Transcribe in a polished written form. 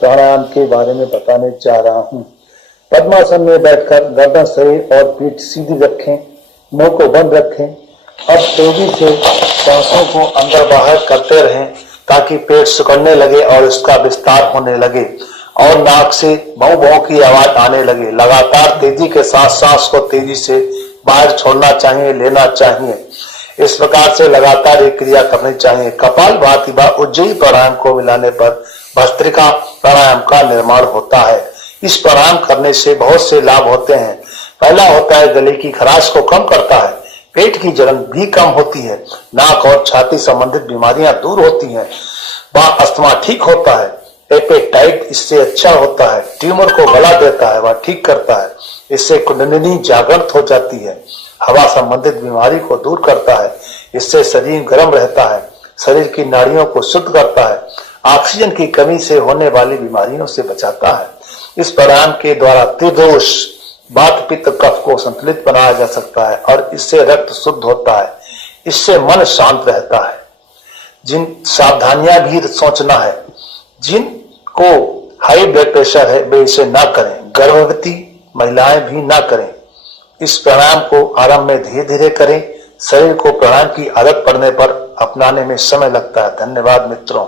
प्राणायाम के बारे में बताने जा रहा हूँ। पद्मासन में बैठकर गर्दन सही और पीठ सीधी रखें, मुंह को बंद रखें। अब तेजी से सांसों को अंदर बाहर करते रहें ताकि पेट सिकुड़ने लगे और इसका विस्तार होने लगे और नाक से भौं भौं की आवाज आने लगे। लगातार तेजी के साथ सांस को तेजी से बाहर छोड़ना चाहिए, लेना चाहिए। इस प्रकार से लगातार एक क्रिया करनी चाहिए। कपालभाति व उज्जयी प्राणायाम को मिलाने पर भस्त्रिका प्राणायाम का निर्माण होता है। इस प्राणायाम करने से बहुत से लाभ होते हैं। पहला होता है गले की खराश को कम करता है, पेट की जलन भी कम होती है, नाक और छाती संबंधित बीमारियां दूर होती हैं, व अस्थमा ठीक होता है। एपेटाइट इससे अच्छा होता है, ट्यूमर को गला देता है व ठीक करता है। इससे कुंडलिनी जागृत हो जाती है, हवा संबंधित बीमारी को दूर करता है। इससे शरीर गर्म रहता है, शरीर की नाड़ियों को शुद्ध करता है, ऑक्सीजन की कमी से होने वाली बीमारियों से बचाता है। इस प्राणायाम के द्वारा त्रिदोष वात पित्त कफ को संतुलित बनाया जा सकता है और इससे रक्त शुद्ध होता है। इससे मन शांत रहता है। जिन सावधानियां भी सोचना है, जिनको हाई ब्लड प्रेशर है वे इसे ना करें, गर्भवती महिलाएं भी ना करें। इस प्राणायाम को आरंभ में धीरे धीरे करें। शरीर को प्राणायाम की आदत पड़ने पर अपनाने में समय लगता है। धन्यवाद मित्रों।